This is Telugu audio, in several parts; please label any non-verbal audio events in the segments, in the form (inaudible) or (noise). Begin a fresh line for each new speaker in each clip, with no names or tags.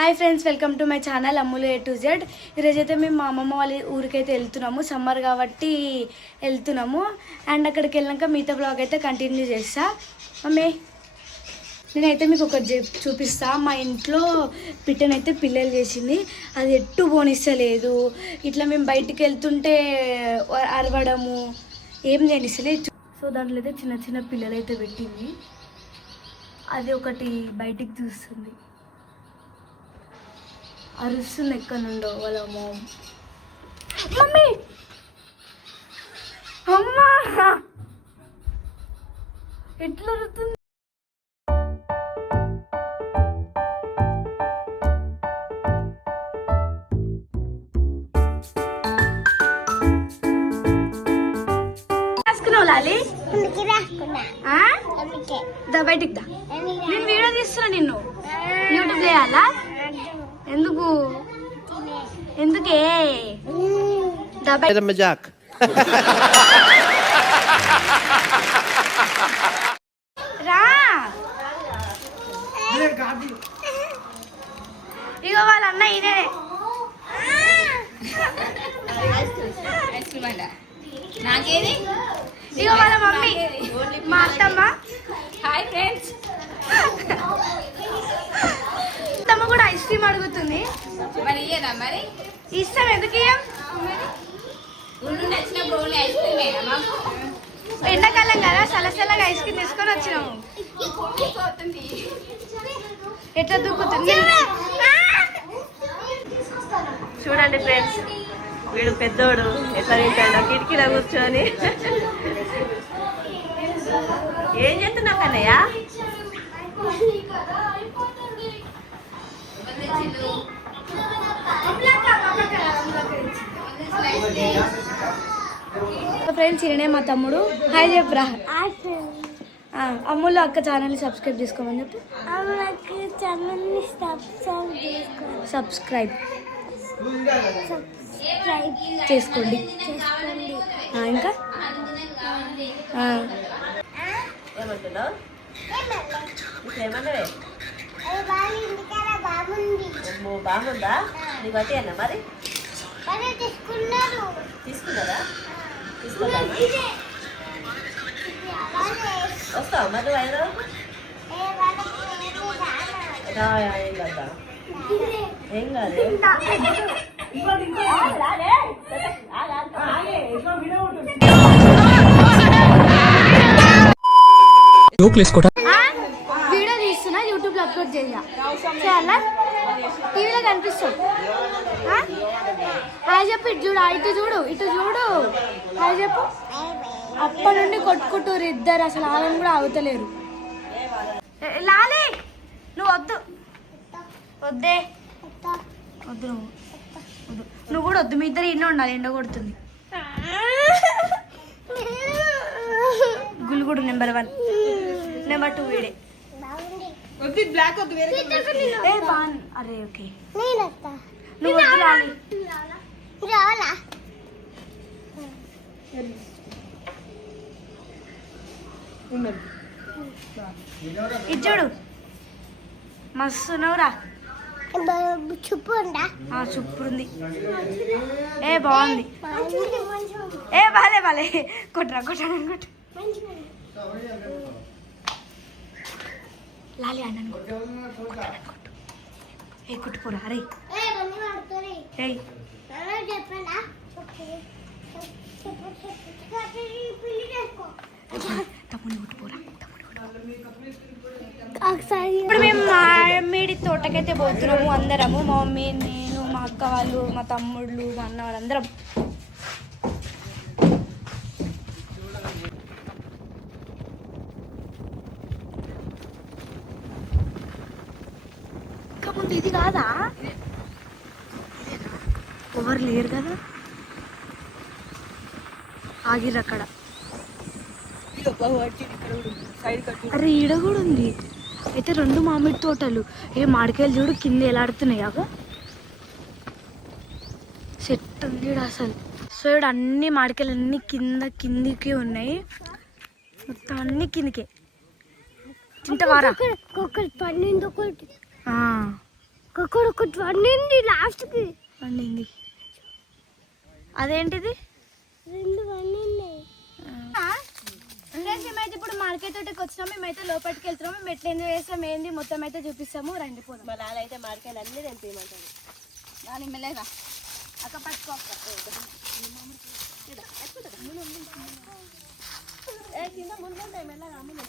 Hi friends welcome to my channel Ammulu A to Z ఈరోజైతే మేము మా అమ్మమ్మ వాళ్ళ ఊరికైతే వెళ్తున్నాము సమ్మర్ కాబట్టి వెళ్తున్నాము. అండ్ అక్కడికి వెళ్ళాక మిగతా బ్లాగ్ అయితే కంటిన్యూ చేస్తా. మమ్మీ నేనైతే మీకు ఒకటి చూపిస్తా. మా ఇంట్లో పిట్టనైతే పిల్లలు చేసింది. అది ఎట్టు పోనిస్తలేదు. ఇట్లా మేము బయటికి వెళ్తుంటే అరవడము ఏం చేయనిస్తలేదు సో దాంట్లో అయితే చిన్న చిన్న పిల్లలు అయితే పెట్టింది. అది ఒకటి బయటికి చూస్తుంది. అరుస్తుంది ఎక్కడ నుండో వాళ్ళ మామ్ మమ్మీ! అమ్మా! ఎట్లా అరుతుంది బయటికి దా. నేను వీడియో తీస్తున్నా నిన్ను. యూట్యూబ్ చేయాలా? ఎందుకు? ఎందుకే?
మజాక్
రా. ఇగో వాళ్ళ అన్న ఇదే.
నాకేది?
ఇగో వాళ్ళ మమ్మీ. మా అత్తమ్మ.
Hi friends.
కూడా ఐస్ క్రీమ్ అడుగుతుంది.
మరి ఇయ్యదా మరి?
ఇస్తాం ఎందుకు ఇయ్యం?
ఐస్ క్రీమేనా మాకు
ఎండాకాలం కదా సలసలగా ఐస్ క్రీమ్ తీసుకొని వచ్చినాము ఎట్లా దూకుతుంది?
చూడండి ఫ్రెండ్స్ వీడు పెద్దోడు ఎట్లా తింటాడో కిటికీలో కూర్చొని. ఏం చేస్తున్నావు కన్నయ్య?
ఫ్రెండ్స్ ఈయనే మా తమ్ముడు. హాయ్ చెప్పరా ఆ, అమ్ములు అక్క ఛానల్ని సబ్స్క్రైబ్ చేసుకోమని చెప్పు.
ఛానల్ని సబ్స్క్రైబ్ చేసుకోండి
ఇంకా?
ఏమంటున్నావు? ఏమన్నావే
బాగుంది
అమ్మో, బాగుందా? నీకు బట్టి అన్న మరి?
తీసుకున్నారు.
తీసుకుందామా వస్తావు మరి నువ్వు హైదరాబాద్ రా, ఏం కదా ఏం కాదు.
అప్లోడ్ చేయాల చేయాలా టీవీలో కనిపిస్తుంది? హాయ్ చెప్పు ఇటు చూడు ఇటు చూడు ఇటు చూడు. హాయ్ చెప్పు. అప్పటి నుండి కొట్టుకుంటారు ఇద్దరు అసలు ఆమెను కూడా అవుతలేరు లాలి నువ్వు వద్దు. వద్దే. వద్దు నువ్వు. వద్దు. నువ్వు కూడా వద్దు మీ ఇద్దరు ఇన్న ఉండాలి ఎండ కొడుతుంది. (laughs) గుల్గుడు నెంబర్ వన్. నెంబర్ టూ వీడే. ఏ బాన్ అరే ఓకే.
నేను వస్తా.
నువ్వు వద్దు లాలి
రావాలా?
ఇది చూడు. మస్తు నవ్వురా.
చుప్పు ఉందా?
సూపర్ ఉంది. ఏ బాగుంది. ఏ బాలే బాలే. కొట్టరా కొట్టరా కొట్టు లాలి అన్నను ఏ కొట్టుకోరా అరే ఏయ్ ఇప్పుడు మేము మామిడి తోటకైతే పోతున్నాము అందరము. మా మమ్మీ నేను మా అక్క వాళ్ళు మా తమ్ముళ్ళు మా అన్న వాళ్ళందరం ఇంకా ముందు ఇది కాదా ఇదేనా? ఎవరు లేరు కదా? ఆగిర్రు అక్కడ. అరే ఈడ కూడా ఉంది. అయితే రెండు మామిడి తోటలు. ఏ మామిడికాయలు చూడు కింద ఎలాడుతున్నాయి అగో సెట్ ఉంది అసలు. సో ఇక్కడ అన్ని మామిడికాయలు అన్ని కింద కిందికి ఉన్నాయి. మొత్తం అన్ని కిందికే. తింటవారా
ఒకటి వండింది లాస్ట్కి.
వండింది అదేంటిది?
రెండు
ఫ్రెండ్స్ మేమైతే ఇప్పుడు మార్కెట్ తోటికి వచ్చినాం. మేమైతే లోపలికి వెళ్తున్నాం. మేము ఎట్లా ఎంజాయ్ చేస్తాం ఏంది మొత్తం అయితే చూపిస్తాము. రండి పోదాం.
మా నాన్న అయితే మామిడికాయలు అన్నీ తెంపేయమంటాడు
దాని మెల్లగా
అక్క పట్టుకో
ఏ కింద మెల్లగా అమ్ములు.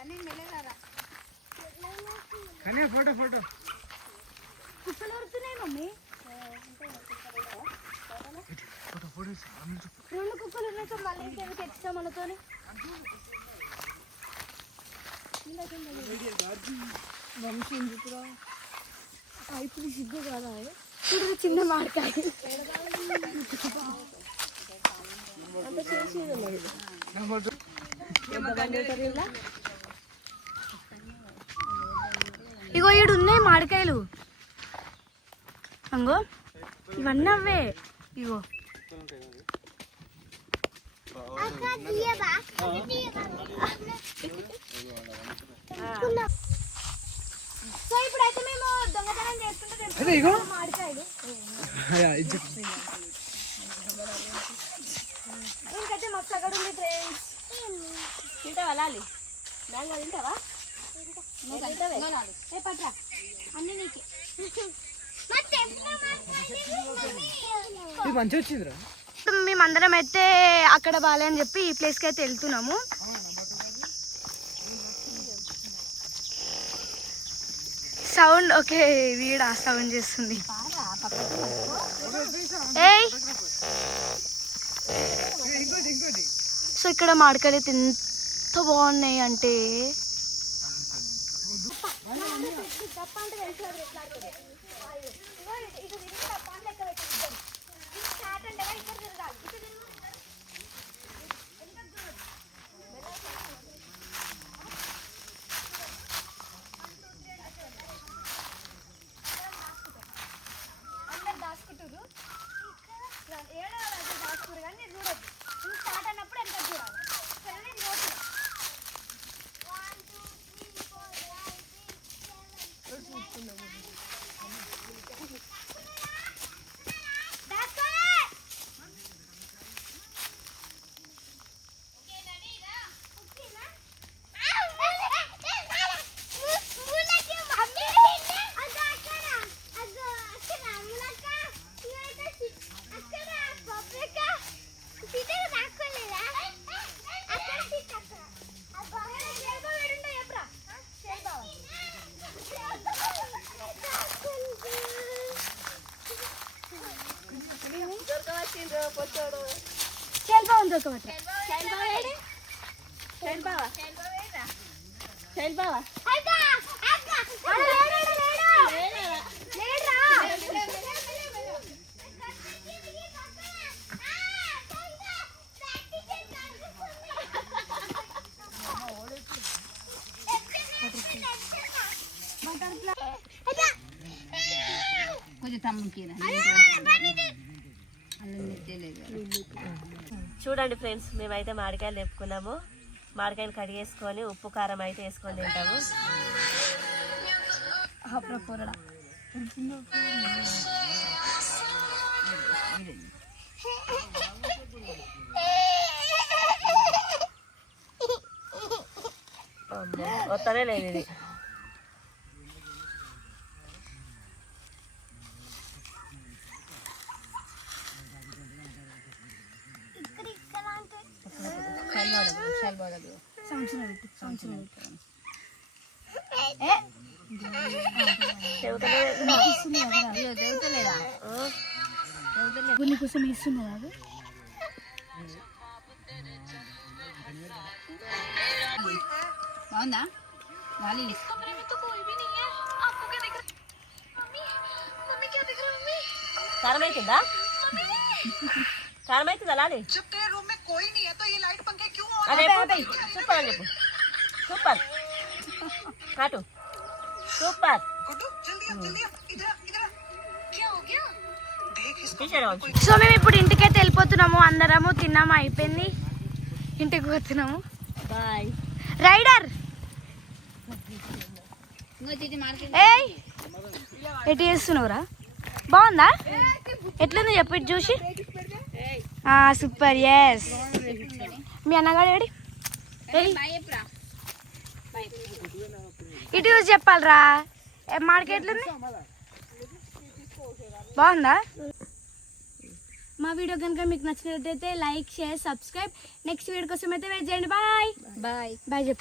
కానీ మెల్లగా
కుక్కలు వరుతున్నాయి మమ్మీ. రెండు కుక్కలు ఉన్నాయి మళ్ళీ ఇంకెందుకు ఎత్తుతాం మనతోని. ఇప్పుడు సిగ్గు కాదా చూడు చిన్న మాడకాయ ఈడు ఉన్నాయి మామిడికాయలు అంగో ఇవన్నీ అవే ఇగో. సో ఇప్పుడైతే మేము దొంగతనం చేసుకుంటే మామిడికాయలు ఇంకైతే మస్తు అక్కడ ఉంది ఫ్రెండ్స్
తింటావా లాలి? మ్యాంగో తింటావా?
ఏ పట్రా అన్ని నీకే మేమందరం అయితే అక్కడ బాలే అని చెప్పి ఈ ప్లేస్కి అయితే వెళ్తున్నాము. సౌండ్ ఓకే వీడ సౌండ్ చేస్తుంది. ఏయ్! సో ఇక్కడ మామిడికాయలు అయితే ఎంత బాగున్నాయి అంటే.
കാട്ടുണ്ട് കൈപ്പുറത്തിരുന്നാൽ
కొంచెం తమ్ముకి
చూడండి ఫ్రెండ్స్ మేమైతే మామిడికాయలు తెప్పుకున్నాము. మామిడికాయలు కడిగేసుకొని ఉప్పు కారం అయితే వేసుకొని తింటాము. అమ్మో, వస్తనే లేదు ఇది. చెబుతూనే లేదు.
చదువుతలేదా
ఆ,
కొన్ని కోసం ఇస్తున్నారు అది
బాగుందా గాలి
కారం అవుతుందా కారం అవుతుందా లాలి అదే సూపర్ అని చెప్పు సూపర్ కాటు సూపర్
సో మేము ఇప్పుడు ఇంటికైతే వెళ్ళిపోతున్నాము అందరము తిన్నాము అయిపోయింది. ఇంటికి పోతున్నాము.
బాయ్
రైడర్ ఎటు చేస్తున్నావురా? బాగుందా? ఎట్లుంది చెప్పు చూసి. సూపర్ ఎస్ మీ అన్నగాడు ఏడి ఇటు చూసి చెప్పాలరా. మార్కెట్ ఎట్లుంది? బాగుందా? మా వీడియో కనుక మీకు నచ్చినట్టయితే like share subscribe next video కోసం అయితే వెయిట్ చేయండి. బాయ్
బాయ్
బాయ్ చెప్పు.